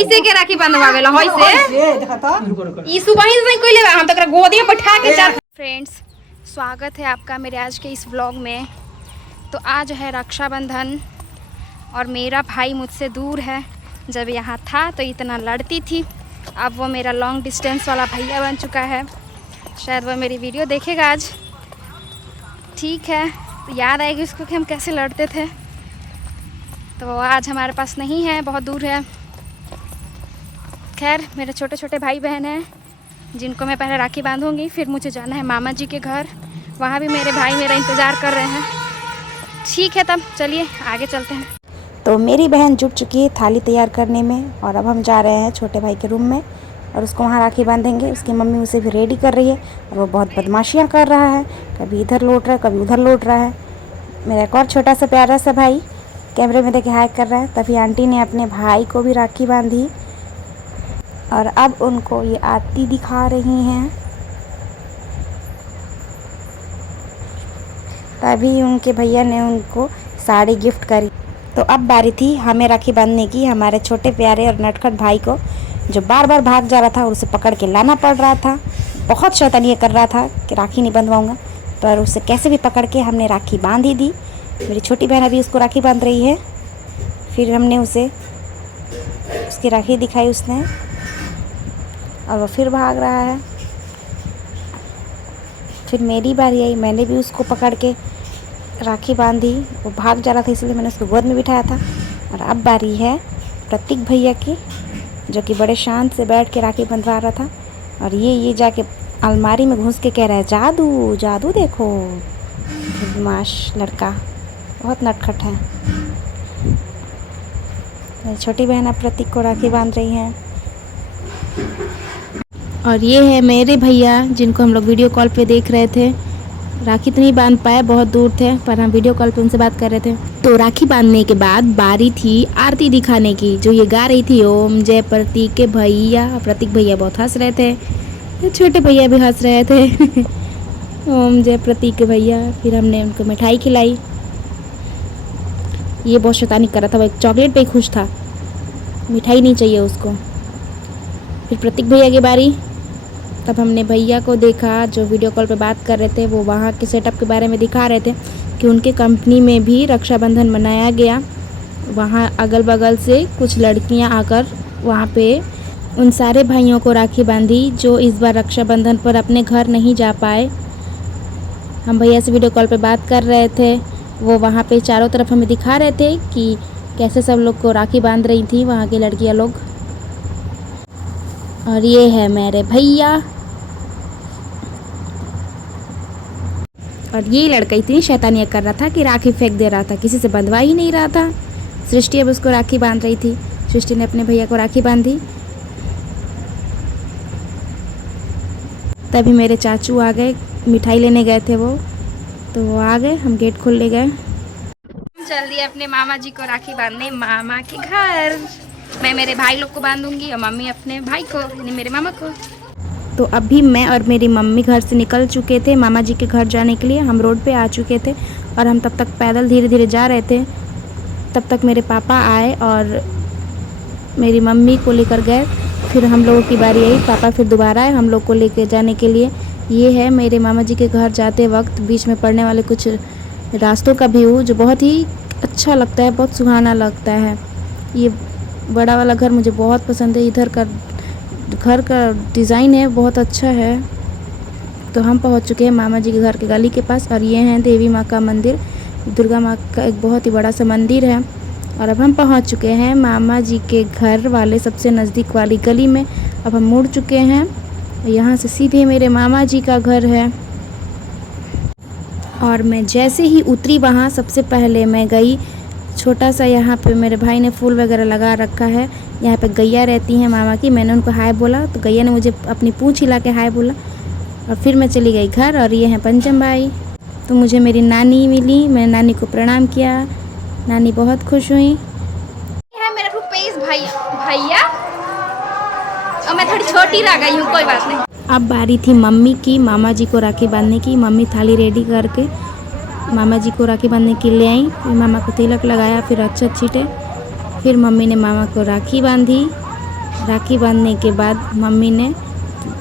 होइसे के राखी बंधवावेला होइसे देखा तो ई सुबह ही नहीं कोई ले हम तकरा गोदी में बैठा के चार। फ्रेंड्स, स्वागत है आपका मेरे आज के इस व्लॉग में। तो आज है रक्षाबंधन और मेरा भाई मुझसे दूर है। जब यहाँ था तो इतना लड़ती थी, अब वो मेरा लॉन्ग डिस्टेंस वाला भैया बन चुका है। शायद वो मेरी वीडियो देखेगा आज। ठीक है, तो याद आएगी उसको कि हम कैसे लड़ते थे। तो वो आज हमारे पास नहीं है, बहुत दूर है। खैर, मेरे छोटे छोटे भाई बहन हैं जिनको मैं पहले राखी बांधूंगी, फिर मुझे जाना है मामा जी के घर। वहाँ भी मेरे भाई मेरा इंतज़ार कर रहे हैं। ठीक है, तब चलिए आगे चलते हैं। तो मेरी बहन जुट चुकी है थाली तैयार करने में और अब हम जा रहे हैं छोटे भाई के रूम में और उसको वहाँ राखी बांधेंगे। उसकी मम्मी उसे भी रेडी कर रही है और वो बहुत बदमाशियाँ कर रहा है, कभी इधर लौट रहा है कभी उधर लौट रहा है। मेरा एक और छोटा सा प्यारा सा भाई कैमरे में देखे हाय कर रहा है। तभी आंटी ने अपने भाई को भी राखी बांधी और अब उनको ये आरती दिखा रही हैं। तभी उनके भैया ने उनको साड़ी गिफ्ट करी। तो अब बारी थी हमें राखी बांधने की हमारे छोटे प्यारे और नटखट भाई को, जो बार बार भाग जा रहा था और उसे पकड़ के लाना पड़ रहा था। बहुत शैतानी कर रहा था कि राखी नहीं बंधवाऊंगा, पर उसे कैसे भी पकड़ के हमने राखी बांध ही दी। मेरी छोटी बहन अभी उसको राखी बांध रही है। फिर हमने उसे उसकी राखी दिखाई उसने और वो फिर भाग रहा है। फिर मेरी बारी आई, मैंने भी उसको पकड़ के राखी बांधी। वो भाग जा रहा था इसलिए मैंने उसको गोद में बिठाया था। और अब बारी है प्रतीक भैया की, जो कि बड़े शांत से बैठ के राखी बंधवा रहा था। और ये जाके अलमारी में घुस के कह रहा है जादू जादू देखो। बदमाश लड़का, बहुत नटखट है। मेरी छोटी बहन अब प्रतीक को राखी बांध रही हैं। और ये है मेरे भैया जिनको हम लोग वीडियो कॉल पे देख रहे थे। राखी तो नहीं बांध पाए, बहुत दूर थे, पर हम वीडियो कॉल पे उनसे बात कर रहे थे। तो राखी बांधने के बाद बारी थी आरती दिखाने की, जो ये गा रही थी ओम जय प्रतीक के भैया। प्रतीक भैया बहुत हंस रहे थे, छोटे भैया भी हंस रहे थे। ओम जय प्रतीक के भैया। फिर हमने उनको मिठाई खिलाई। ये बहुत शैतानी कर रहा था, वो एक चॉकलेट पे ही खुश था, मिठाई नहीं चाहिए उसको। फिर प्रतीक भैया की बारी। तब हमने भैया को देखा जो वीडियो कॉल पे बात कर रहे थे। वो वहाँ के सेटअप के बारे में दिखा रहे थे कि उनके कंपनी में भी रक्षाबंधन मनाया गया। वहाँ अगल बगल से कुछ लड़कियाँ आकर वहाँ पे उन सारे भाइयों को राखी बांधी जो इस बार रक्षाबंधन पर अपने घर नहीं जा पाए। हम भैया से वीडियो कॉल पे बात कर रहे थे। वो वहाँ पे चारों तरफ हमें दिखा रहे थे कि कैसे सब लोग को राखी बांध रही थी वहाँ की लड़कियाँ लोग। और ये है मेरे भैया। और ये लड़का इतनी शैतानियाँ कर रहा था कि राखी फेंक दे रहा था, किसी से बंधवा ही नहीं रहा था। सृष्टि अब उसको राखी बांध रही थी। सृष्टि ने अपने भैया को राखी बांधी। तभी मेरे चाचू आ गए, मिठाई लेने गए थे वो, तो वो आ गए, हम गेट खोल ले गए। चल दिए अपने मामा जी को राखी बांधने मामा के घर। मैं मेरे भाई लोग को बांधूंगी और मम्मी अपने भाई को, यानी मेरे मामा को। तो अभी मैं और मेरी मम्मी घर से निकल चुके थे मामा जी के घर जाने के लिए। हम रोड पे आ चुके थे और हम तब तक पैदल धीरे धीरे जा रहे थे। तब तक मेरे पापा आए और मेरी मम्मी को लेकर गए। फिर हम लोगों की बारी आई, पापा फिर दोबारा आए हम लोग को लेकर जाने के लिए। ये है मेरे मामा जी के घर जाते वक्त बीच में पड़ने वाले कुछ रास्तों का व्यू, जो बहुत ही अच्छा लगता है, बहुत सुहाना लगता है। ये बड़ा वाला घर मुझे बहुत पसंद है। इधर का घर का डिज़ाइन है बहुत अच्छा है। तो हम पहुंच चुके हैं मामा जी के घर के गली के पास और ये है देवी माँ का मंदिर। दुर्गा माँ का एक बहुत ही बड़ा सा मंदिर है। और अब हम पहुंच चुके हैं मामा जी के घर वाले सबसे नज़दीक वाली गली में। अब हम मुड़ चुके हैं, यहाँ से सीधे मेरे मामा जी का घर है। और मैं जैसे ही उतरी वहाँ सबसे पहले मैं गई, छोटा सा यहाँ पे मेरे भाई ने फूल वगैरह लगा रखा है। यहाँ पे गैया रहती हैं मामा की। मैंने उनको हाय बोला तो गैया ने मुझे अपनी पूँछ हिला के हाय बोला और फिर मैं चली गई घर। और ये हैं पंचम भाई। तो मुझे मेरी नानी मिली, मैंने नानी को प्रणाम किया। नानी बहुत खुश हुई। ये है मेरा रुपेश भैया और मैं थोड़ी छोटी रह गई हूँ, कोई बात नहीं। अब बारी थी मम्मी की मामा जी को राखी बांधने की। मम्मी थाली रेडी करके मामा जी को राखी बांधने के लिए आई। फिर मामा को तिलक लगाया, फिर अक्षत छीटे। फिर मम्मी ने मामा को राखी बांधी राखी बांधने के बाद मम्मी ने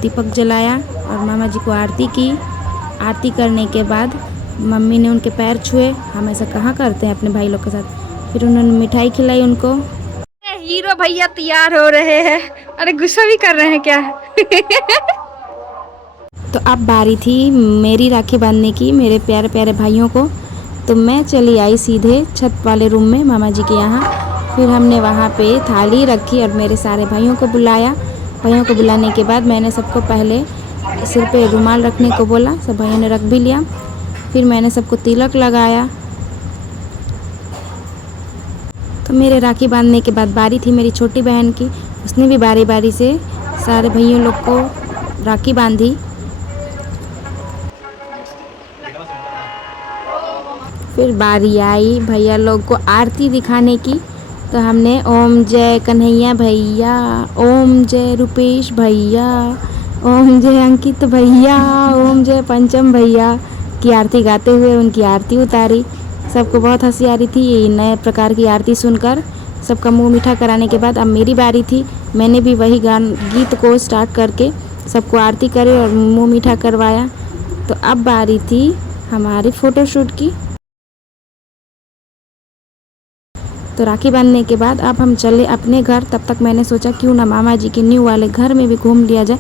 दीपक जलाया और मामा जी को आरती की। आरती करने के बाद मम्मी ने उनके पैर छुए, हम ऐसा कहाँ करते हैं अपने भाई लोग के साथ। फिर उन्होंने मिठाई खिलाई उनको। हीरो भैया तैयार हो रहे हैं। अरे गुस्सा भी कर रहे हैं क्या? तो अब बारी थी मेरी राखी बांधने की मेरे प्यारे प्यारे भाइयों को। तो मैं चली आई सीधे छत वाले रूम में मामा जी के यहाँ। फिर हमने वहाँ पे थाली रखी और मेरे सारे भाइयों को बुलाया। भाइयों को बुलाने के बाद मैंने सबको पहले सिर पे रुमाल रखने को बोला, सब भाइयों ने रख भी लिया। फिर मैंने सबको तिलक लगाया। तो मेरे राखी बांधने के बाद बारी थी मेरी छोटी बहन की। उसने भी बारी बारी से सारे भाइयों लोग को राखी बांधी। फिर बारी आई भैया लोग को आरती दिखाने की। तो हमने ओम जय कन्हैया भैया, ओम जय रुपेश भैया, ओम जय अंकित भैया, ओम जय पंचम भैया की आरती गाते हुए उनकी आरती उतारी। सबको बहुत हंसी आ रही थी ये नए प्रकार की आरती सुनकर। सबका मुंह मीठा कराने के बाद अब मेरी बारी थी। मैंने भी वही गीत को स्टार्ट करके सबको आरती करे और मुंह मीठा करवाया। तो अब बारी थी हमारी फ़ोटोशूट की। तो राखी बांधने के बाद अब हम चले अपने घर। तब तक मैंने सोचा क्यों ना मामा जी के न्यू वाले घर में भी घूम लिया जाए।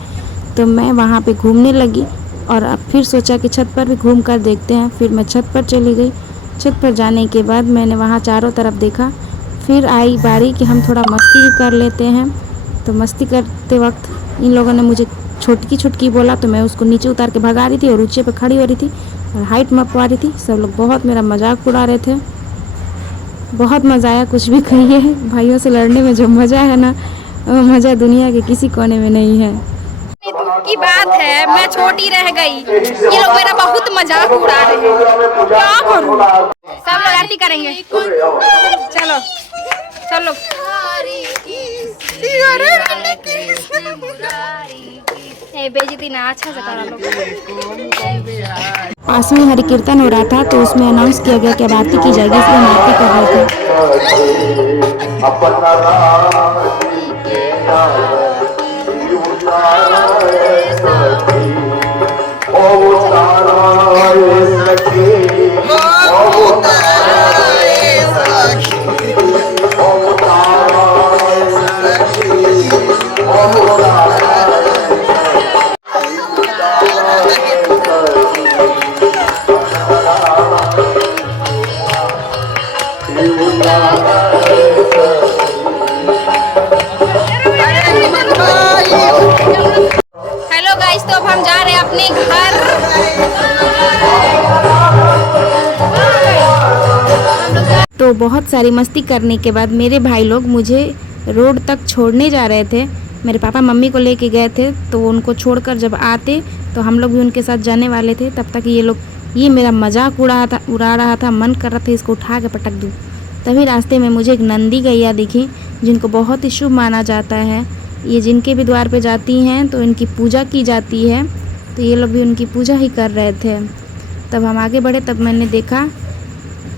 तो मैं वहाँ पे घूमने लगी और अब फिर सोचा कि छत पर भी घूम कर देखते हैं। फिर मैं छत पर चली गई। छत पर जाने के बाद मैंने वहाँ चारों तरफ देखा। फिर आई बारी कि हम थोड़ा मस्ती भी कर लेते हैं। तो मस्ती करते वक्त इन लोगों ने मुझे छुटकी छुटकी बोला, तो मैं उसको नीचे उतार के भगा रही थी और ऊँचे पर खड़ी हो रही थी और हाइट मपवा रही थी। सब लोग बहुत मेरा मजाक उड़ा रहे थे। बहुत मज़ा आया। कुछ भी कहिए, भाइयों से लड़ने में जो मज़ा है ना, वो मज़ा दुनिया के किसी कोने में नहीं है। दुख की बात है, मैं छोटी रह गई। ये लोग मेरा बहुत मजाक उड़ा रहे हैं। क्या करूं? सब लोग आरती करेंगे। चलो चलो। बेइज्जती ना अच्छा से करा लोग। पास में हरि कीर्तन हो रहा था तो उसमें अनाउंस किया गया कि अब आरती की जाएगी, इसलिए हम आरती कर रहे हेलो गाइस, तो अब हम जा रहे हैं अपने घर। तो बहुत सारी मस्ती करने के बाद मेरे भाई लोग मुझे रोड तक छोड़ने जा रहे थे। मेरे पापा मम्मी को लेके गए थे, तो उनको छोड़कर जब आते तो हम लोग भी उनके साथ जाने वाले थे। तब तक ये मेरा मजाक उड़ा रहा था। मन कर रहा था इसको उठा के पटक दूँ। तभी रास्ते में मुझे एक नंदी गैया दिखी, जिनको बहुत ही शुभ माना जाता है। ये जिनके भी द्वार पे जाती हैं तो इनकी पूजा की जाती है। तो ये लोग भी उनकी पूजा ही कर रहे थे। तब हम आगे बढ़े, तब मैंने देखा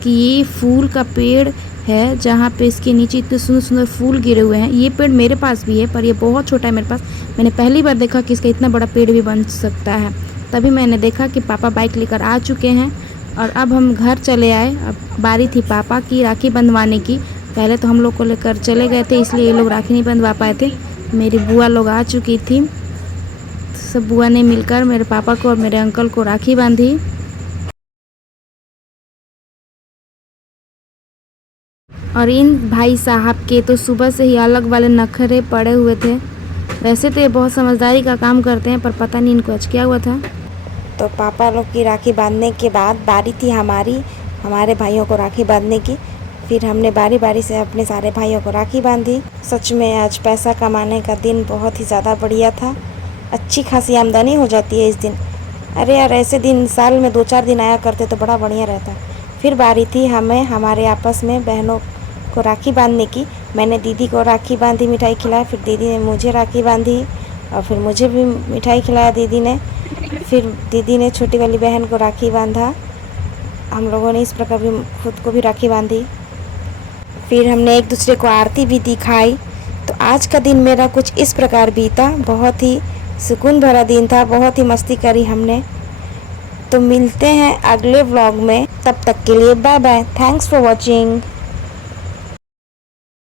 कि ये फूल का पेड़ है, जहाँ पे इसके नीचे इतने सुंदर सुंदर फूल गिरे हुए हैं। ये पेड़ मेरे पास भी है, पर ये बहुत छोटा है मेरे पास। मैंने पहली बार देखा कि इसका इतना बड़ा पेड़ भी बन सकता है। तभी मैंने देखा कि पापा बाइक लेकर आ चुके हैं और अब हम घर चले आए। अब बारी थी पापा की राखी बंधवाने की। पहले तो हम लोग को लेकर चले गए थे, इसलिए ये लोग राखी नहीं बंधवा पाए थे। मेरी बुआ लोग आ चुकी थी। सब बुआ ने मिलकर मेरे पापा को और मेरे अंकल को राखी बांधी। और इन भाई साहब के तो सुबह से ही अलग वाले नखरे पड़े हुए थे। वैसे तो ये बहुत समझदारी का काम करते हैं, पर पता नहीं इनको आज क्या हुआ था। तो पापा लोग की राखी बांधने के बाद बारी थी हमारे भाइयों को राखी बांधने की। फिर हमने बारी बारी से अपने सारे भाइयों को राखी बांधी। सच में आज पैसा कमाने का दिन बहुत ही ज़्यादा बढ़िया था। अच्छी खासी आमदनी हो जाती है इस दिन। अरे यार, ऐसे दिन साल में 2-4 दिन आया करते तो बड़ा बढ़िया रहता। फिर बारी थी हमारे आपस में बहनों को राखी बांधने की। मैंने दीदी को राखी बांधी, मिठाई खिलाई। फिर दीदी ने मुझे राखी बांधी और फिर मुझे भी मिठाई खिलाया दीदी ने। फिर दीदी ने छोटी वाली बहन को राखी बांधा। हम लोगों ने इस प्रकार भी खुद को भी राखी बांधी। फिर हमने एक दूसरे को आरती भी दिखाई। तो आज का दिन मेरा कुछ इस प्रकार बीता। बहुत ही सुकून भरा दिन था, बहुत ही मस्ती करी हमने। तो मिलते हैं अगले व्लॉग में, तब तक के लिए bye bye. Thanks for watching.